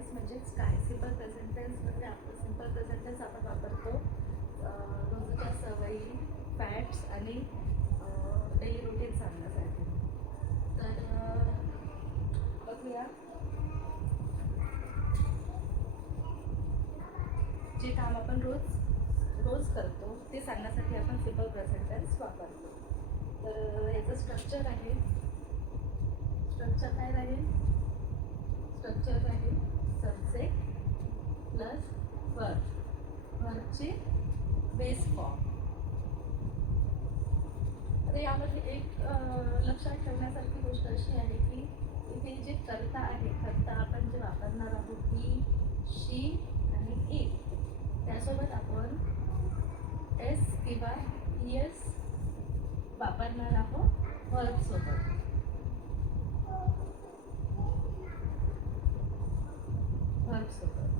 Tense म्हणजेच काय? Simple present tense म्हणजे आपण सिम्पल प्रेझेंट टेन्स आपण वापरतो रोजच्या सवयी, फॅक्ट्स आणि डेली रुटीन सांगण्यासाठी. तर बघूया जे काम आपण रोज करतो ते सांगण्यासाठी आपण सिम्पल प्रेझेंट टेन्स वापरतो. तर याचं स्ट्रक्चर आहे. स्ट्रक्चर काय राहील? स्ट्रक्चर राहील सब्जेक्ट प्लस वर्ब, वर्बची बेस फॉर्म. आता यामध्ये एक लक्षात ठेवण्यासारखी गोष्ट अशी आहे की इथे जे कर्ता आहे, कर्ता आपण जे वापरणार आहोत ही, शी आणि इट, त्यासोबत आपण एस किंवा एस वापरणार आहोत वर्ब सोबत. वर्ब सोबत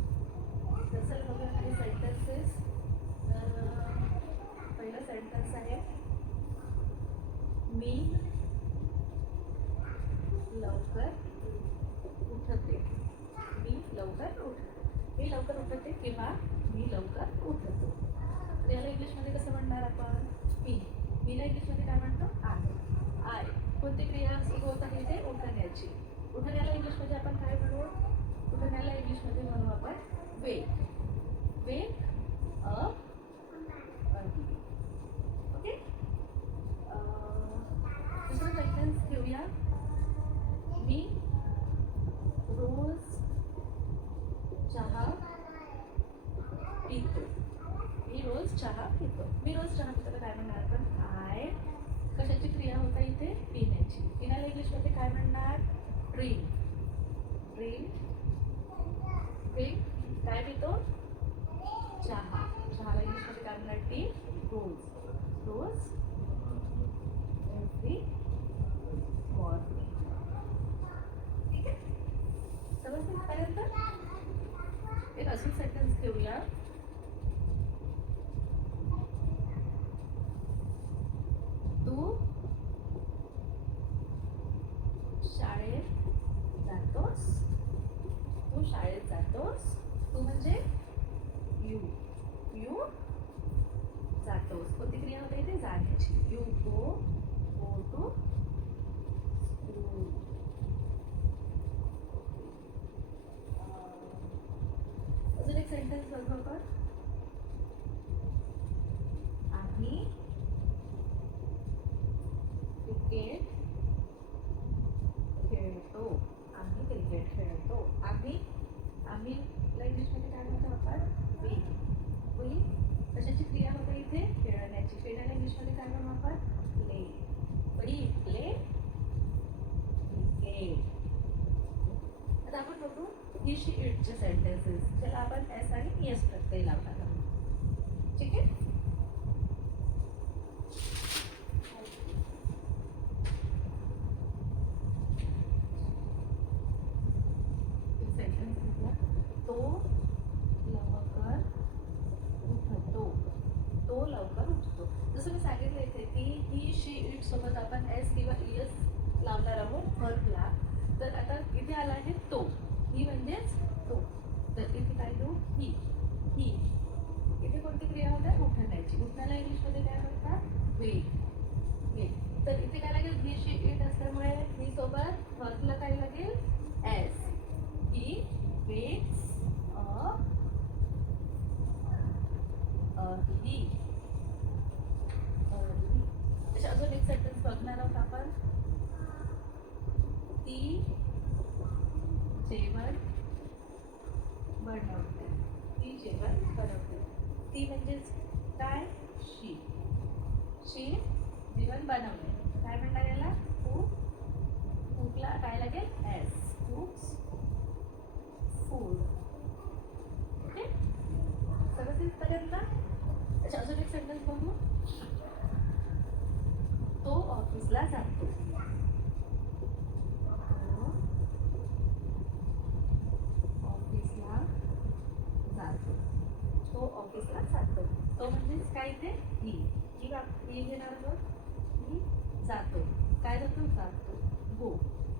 जसं बघा काही सेंटेन्सेस. तर पहिलं सेंटेन्स आहे मी लवकर उठते. मी लवकर उठते. मी लवकर उठते किंवा मी लवकर उठतो. तर याला इंग्लिशमध्ये कसं म्हणणार आपण? मीला इंग्लिशमध्ये काय म्हणतो? आय. कोणती क्रिया होत आहे ते? उठण्याची. उठण्याला इंग्लिशमध्ये आपण काय म्हणू? उठण्याला इंग्लिशमध्ये म्हणू आपण wake. Wake up early. Okay. दुसरं सेंटेन्स घेऊया. मी रोज चहा पितो. मी रोज चहा पितो. मी रोज चहा पितो तर काय म्हणणार आपण? आय. कशाची क्रिया होता इथे? पिण्याची. पिण्याला इंग्लिशमध्ये काय म्हणणार? ड्रिंक. ड्रिंक. ड्रिंक. काय पितो? चहा. चहाला इंग्लिशमध्ये काय म्हणणार? टी. रोज. रोज एव्हरी मॉर्निंग. ठीक आहे. समजलं इथपर्यंत? एक अजून सेंटेन्स घेऊया. तू शाळेत जातोस. तू शाळेत जातोस. तू म्हणजे यू. यू जातोस. कोणती क्रिया होते इथे? जाण्याची. You go. Go to school. अजून एक सेंटेन्स बघू आपण. आम्ही क्रिकेट खेळतो. आम्ही क्रिकेट खेळतो. आम्ही इंग्लिशमध्ये काय म्हणतो आपण? वी. वी कशाची क्रिया होते इथे? खेळण्याची. खेळण्याला इंग्लिशमध्ये काय म्हणू आपण? प्ले. We play cricket. आता आपण बघू ही, शी, इटचे सेंटेन्सेस ज्याला आपण एस आणि एस प्रत्यय लावणार आहोत. ठीक आहे. तो लवकर उठतो. तो लवकर उठतो. जसं मी सांगितलं इथे की ही, शी, इट सोबत आपण एस किंवा एस लावणार आहोत वर्बला. तर आता इथे आला आहे तो. ही म्हणजेच तो. तर इथे काय देऊ? ही. ही. इथे कोणती क्रिया होते? उठण्याची. उठण्याला इंग्लिशमध्ये काय म्हणतात? वेक. वेक. तर इथे काय लागेल? ही, शी, इट असल्यामुळे ही सोबत वर्बला काय लागेल? एस. ही wakes up early. अच्छा, अजून एक सेंटेन्स बघणार आहोत आपण. ती जेवण बनवते. ती जेवण बनवते. ती म्हणजेच काय? शी. शी जेवण बनवणे. काय म्हणणार याला? कुक. कुकला काय लागेल? एस. Cooks food. ओके. समजलं इथपर्यंत? अच्छा, अजून एक सेंटेन्स बघू. तो ऑफिसला जातो. ऑफिसला जातो. तो ऑफिसला जातो. तो म्हणजेच काय ते? ही. ही घेणार आहोत. ही जातो. काय जातो? जातो. गो.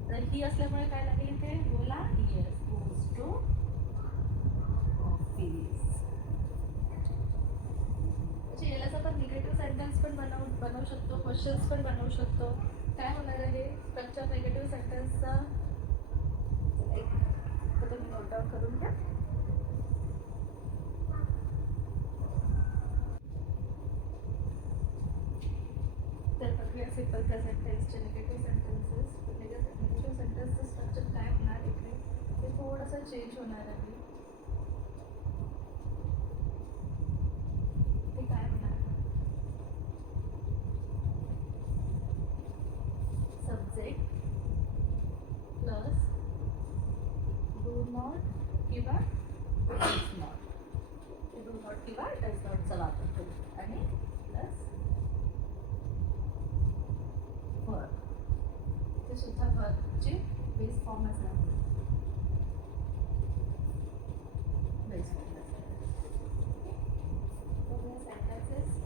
तर ही असल्यामुळे काय लागेल इथे? गोला एस. गोज टू लाईन्स पण बनवू शकतो, क्वेश्चन्स पण बनवू शकतो. काय होणार आहे स्ट्रक्चर निगेटिव्ह सेंटेन्सचा? एक तर तुम्ही नोट डाऊन करून घ्या. तर बघूया सिम्पल प्रेझेंट टेन्सचे निगेटिव्ह सेंटेन्सेस. निगेटिव्ह सेंटेन्सचं स्ट्रक्चर काय होणार इथे ते थोडंसं चेंज होणार आहे. ते काय होणार? सब्जेक्ट प्लस डू नॉट किंवा डज नॉट. डू नॉट किंवा डज नॉटचा वापर करू आणि प्लस वर्ब. ते सुद्धा वर्बचे बेस फॉर्म असणार. बेस फॉर्म असणार. बघूया सेंटेन्सेस.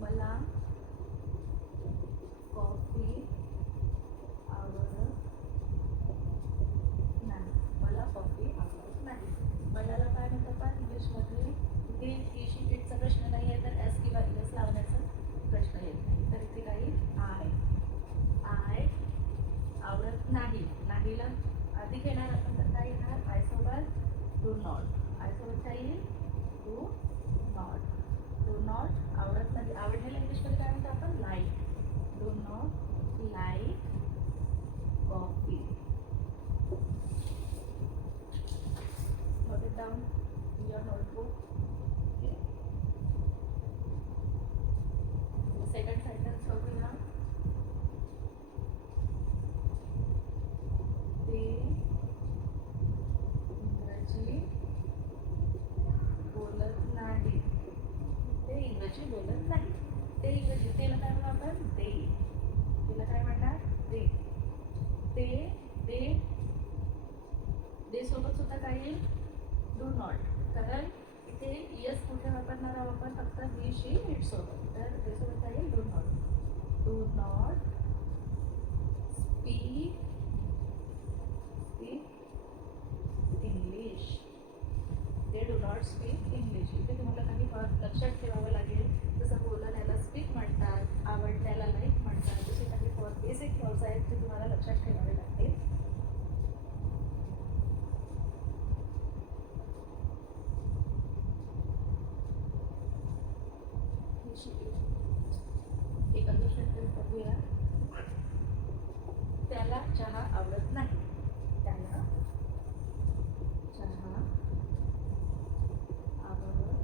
मला कॉफी आवडत नाही. मला कॉफी आवडत नाही. मलाला काय म्हणतात पण इंग्लिशमध्ये? इथे ही इटचा प्रश्न नाही आहे तर एस किंवा एस लावण्याचा प्रश्न येत नाही. तर इथे काही आय आवडत नाही. नाहीला आधी घेणार आपण तर काय येणार? आय सोबत डू नॉट. आय सोबत काय येईल? Do not. डू नॉट आवडत नाही. आवडलेल्या इंग्लिशमध्ये काय म्हणतो आपण? Like. Do not like coffee. Note it down in your notebook. Second sentence बघूया. ते इंग्रजी बोलत नाही. ते इंग्रजी बोलत नाही. ते इंग्रजी तेला काय म्हणू आपण? दे. तिला काय म्हणणार? दे. ते दे. दे सोबत सुद्धा काय येईल? Do not. कारण इथे यस कुठे वापरणार आहोत आपण? फक्त ही शी इट सोबत. तर ते सोबत काय येईल? Do not. Do not speak English. ते डू नॉट स्पीक इंग्लिश. इथे तुम्हाला काही लक्षात ठेवावं लागेल. जसं बोलण्याला स्पीक म्हणतात, आवडण्याला लाईक म्हणतात. जसे काही बेसिक वर्ड्स आहेत ते तुम्हाला लक्षात ठेवावे लागतील. एक अजून सेंटेन्स बघूया. त्याला चहा आवडत नाही. त्याला चहा आवडत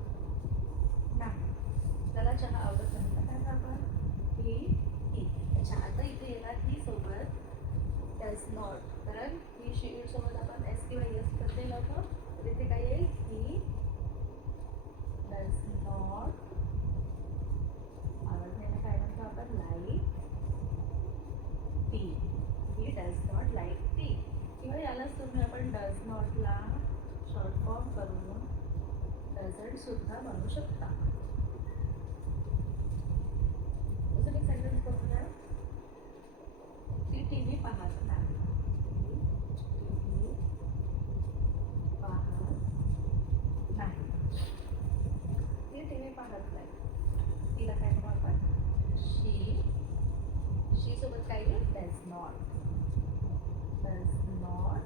नाही. त्याला चहा आवडत नाही. काय आपण? ही. अच्छा, आता इथे येणार ही सोबत डज नॉट. कारण ही शी इट सोबत आपण एस किंवा एस करते लावतो. तर इथे काय येईल? ही डज नॉट आवडण्याला काय म्हणतो आपण? Like tea. He does not like tea. किंवा यालाच तुम्ही आपण डज नॉटला शॉर्ट फॉर्म करून डझंट सुद्धा बनवू शकता. अजून एक सेंटेन्स बघूया. ती टीव्ही पाहत नाही. टीव्ही पाहत नाही. ती टीव्ही पाहत नाही. तिला काय म्हणू आपण? शी. शी सोबत काय येईल? Does not. डज नॉट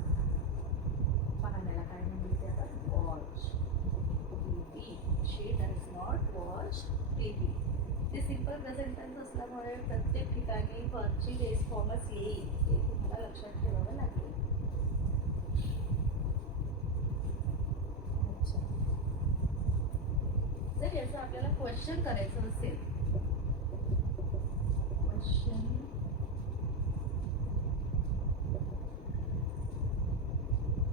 पाहण्याला काय म्हणते आपण? Watch TV. She does not watch TV. ते सिम्पल प्रेझेंट टेन्स असल्यामुळे प्रत्येक ठिकाणी वर्बची बेस फॉर्मच येईल. हे तुम्हाला लक्षात ठेवावं लागेल. अच्छा, जर याचं आपल्याला क्वेश्चन करायचं असेल, क्वेश्चन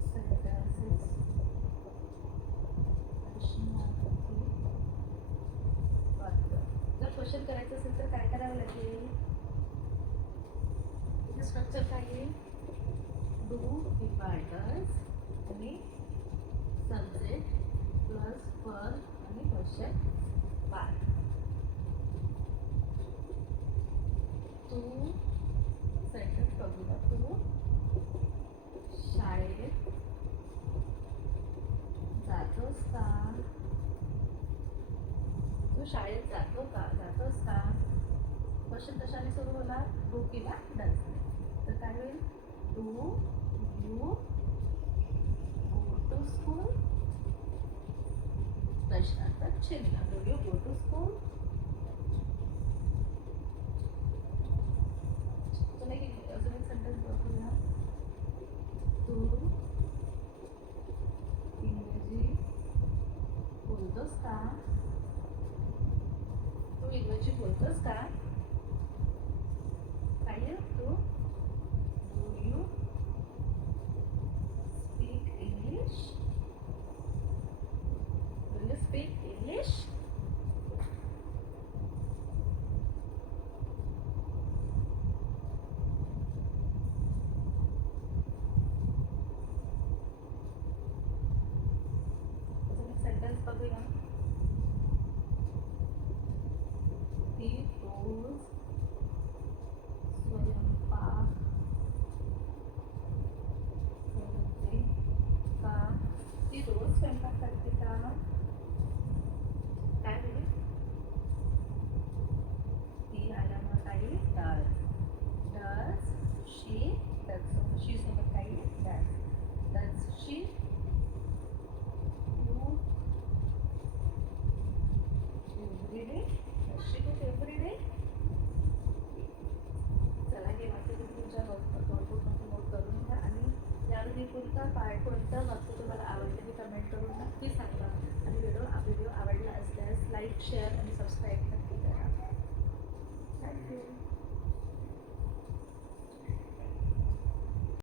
सेंटेन्सेस जर क्वेश्चन करायचं असेल तर काय करावं लागेल? इथे स्ट्रक्चर काय येईल? डू किंवा डज आणि सब्जेक्ट प्लस वर्ब आणि क्वेश्चन मार्क. तू सेंटेन्स बघूया. तू शाळेत जातोस का? तू शाळेत जातो का, जातोस का? क्वेश्चन कशाने सुरू होणार? डू किंवा डज. तर काय होईल? Do you go to school? प्रश्नार्थक चिन्ह. Do you go to school? अजून एक सेंटेन्स बघूया. तू इंग्रजी बोलतोस का? तू इंग्रजी बोलतोस का? काय आहे तू? Do you speak English? Do you speak English? अजून एक सेंटेन्स बघूया. ती रोज स्वयंपाक करते का? ती रोज स्वयंपाक करते का? काय होईल? ती आल्यामुळे काय येईल? डज. डज शी, डज शी सोबत काय येईल? Does. Does she cook everyday? Does she cook everyday? चला हे वाक्य तुम्ही तुमच्या नोटबुकमध्ये नोट करून घ्या आणि यामध्ये पुढचा पार्ट कोणतं वाक्य तुम्हाला आवडलं हे कमेंट करून नक्की सांगा. आणि व्हिडिओ आवडला असल्यास लाईक, शेअर आणि सबस्क्राईब नक्की करा. थँक्यू.